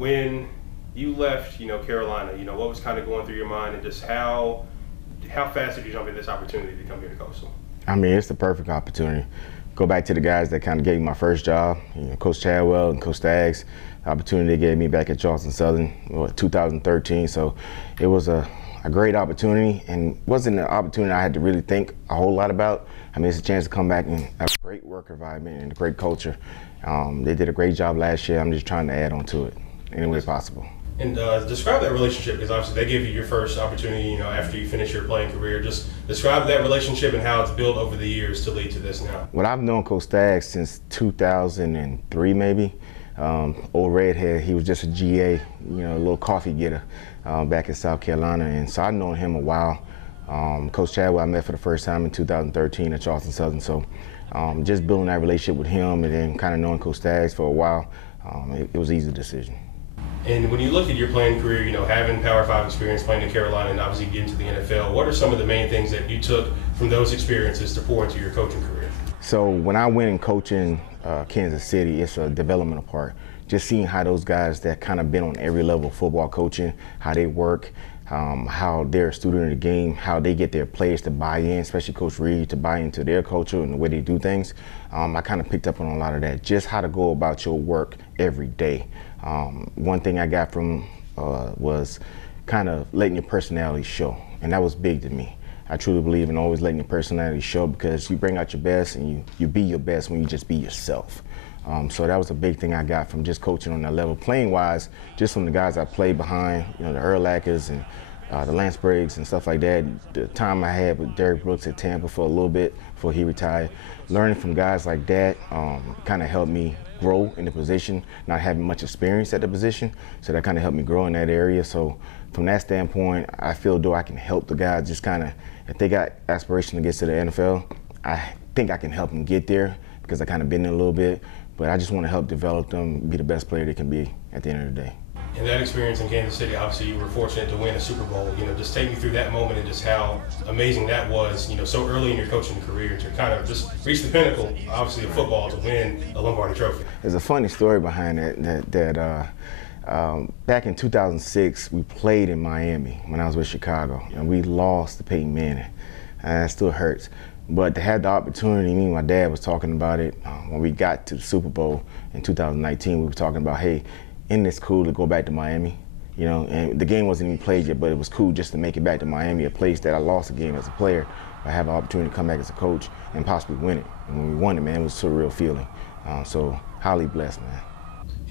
When you left, Carolina, what was kind of going through your mind, and just how fast did you jump at this opportunity to come here to Coastal? I mean, it's the perfect opportunity. Go back to the guys that kind of gave me my first job, Coach Chadwell and Coach Stagg. The opportunity they gave me back at Charleston Southern, 2013. So it was a great opportunity, and wasn't an opportunity I had to really think a whole lot about. I mean, it's a chance to come back and have a great work environment and a great culture. They did a great job last year. I'm just trying to add on to it any way possible. And describe that relationship, because obviously they gave you your first opportunity, after you finish your playing career. Just describe that relationship and how it's built over the years to lead to this now. Well, I've known Coach Stagg since 2003, maybe. Old redhead, he was just a GA, a little coffee getter back in South Carolina, and so I've known him a while. Coach Chadwell I met for the first time in 2013 at Charleston Southern, so just building that relationship with him and then kind of knowing Coach Stagg for a while, it was an easy decision. And when you look at your playing career, having Power 5 experience playing in Carolina and obviously getting to the NFL, what are some of the main things that you took from those experiences to pour into your coaching career? So when I went and coaching Kansas City, it's a developmental part. Just seeing how those guys that kind of been on every level of football coaching, how they work, how they're a student of the game, how they get their players to buy in, especially Coach Reed, to buy into their culture and the way they do things. I kind of picked up on a lot of that, just how to go about your work every day. One thing I got from was kind of letting your personality show, and that was big to me. I truly believe in always letting your personality show, because you bring out your best and you be your best when you just be yourself. So that was a big thing I got from just coaching on that level. Playing wise, just from the guys I played behind, the Urlachers and the Lance Briggs and stuff like that. The time I had with Derrick Brooks at Tampa for a little bit before he retired, learning from guys like that kind of helped me grow in the position, not having much experience at the position. So that kind of helped me grow in that area. So from that standpoint, I feel though I can help the guys just kind of, if they got aspiration to get to the NFL, I think I can help them get there, because I kind of been there a little bit. But I just want to help develop them, be the best player they can be at the end of the day. And that experience in Kansas City, obviously you were fortunate to win a Super Bowl. Just take me through that moment and just how amazing that was, so early in your coaching career to kind of just reach the pinnacle, obviously, of football, to win a Lombardi Trophy. There's a funny story behind that. Back in 2006, we played in Miami when I was with Chicago, and we lost to Peyton Manning. And that still hurts. But to have the opportunity, me and my dad was talking about it when we got to the Super Bowl in 2019. We were talking about, hey, isn't this cool to go back to Miami? And the game wasn't even played yet, but it was cool just to make it back to Miami, a place that I lost a game as a player. I have an opportunity to come back as a coach and possibly win it. And when we won it, man, it was a surreal feeling. So highly blessed, man.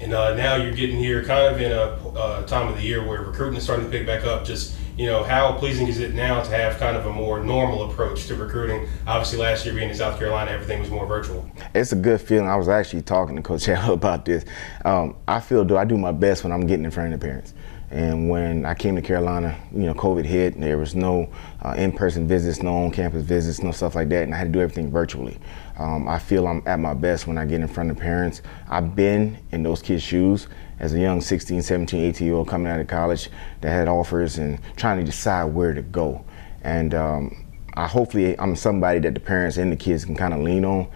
And now you're getting here kind of in a time of the year where recruiting is starting to pick back up. Just, how pleasing is it now to have kind of a more normal approach to recruiting? Obviously last year being in South Carolina, everything was more virtual. It's a good feeling. I was actually talking to Coach Chadwell about this. I feel though I do my best when I'm getting in front of the parents. And when I came to Carolina, COVID hit, and there was no in-person visits, no on-campus visits, no stuff like that, and I had to do everything virtually. I feel I'm at my best when I get in front of parents. I've been in those kids' shoes as a young 16, 17, 18-year-old coming out of college that had offers and trying to decide where to go. And hopefully I'm somebody that the parents and the kids can kind of lean on,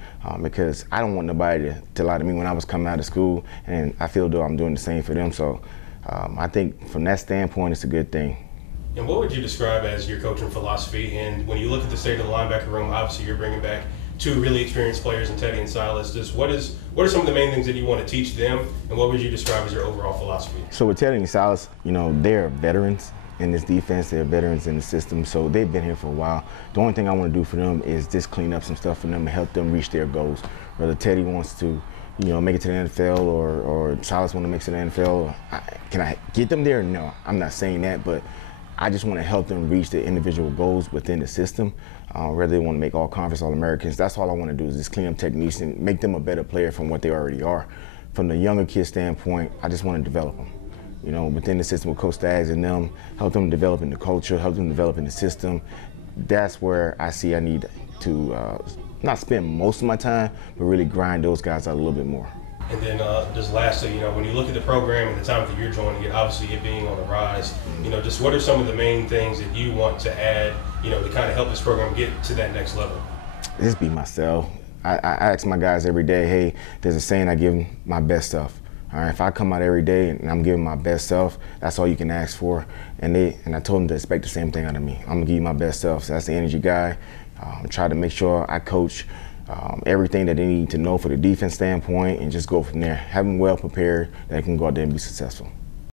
because I don't want nobody to lie to me when I was coming out of school, and I feel though I'm doing the same for them. So I think from that standpoint, it's a good thing. And what would you describe as your coaching philosophy? And when you look at the state of the linebacker room, obviously you're bringing back two really experienced players in Teddy and Silas. Just what are some of the main things that you want to teach them, and what would you describe as your overall philosophy? So with Teddy and Silas, they're veterans in this defense. They're veterans in the system, so they've been here for a while. The only thing I want to do for them is just clean up some stuff for them and help them reach their goals. Whether Teddy wants to make it to the NFL or Silas want to make it to the NFL, can I get them there? No, I'm not saying that, but I just want to help them reach their individual goals within the system. Whether they want to make all-conference, all-Americans, that's all I want to do is just clean up techniques and make them a better player from what they already are. From the younger kid standpoint, I just want to develop them. Within the system with Coach Stagg and them, help them develop in the culture, help them develop in the system. That's where I see I need to not spend most of my time, but really grind those guys out a little bit more. And then just lastly, when you look at the program and the time that you're joining it, obviously it being on the rise, just what are some of the main things that you want to add, to kind of help this program get to that next level? Just be myself. I ask my guys every day, hey, there's a saying, I give them my best stuff. If I come out every day and I'm giving my best self, that's all you can ask for. And I told them to expect the same thing out of me. I'm gonna give you my best self. So that's the energy guy. Try to make sure I coach everything that they need to know for the defense standpoint, and just go from there. Have them well prepared that they can go out there and be successful.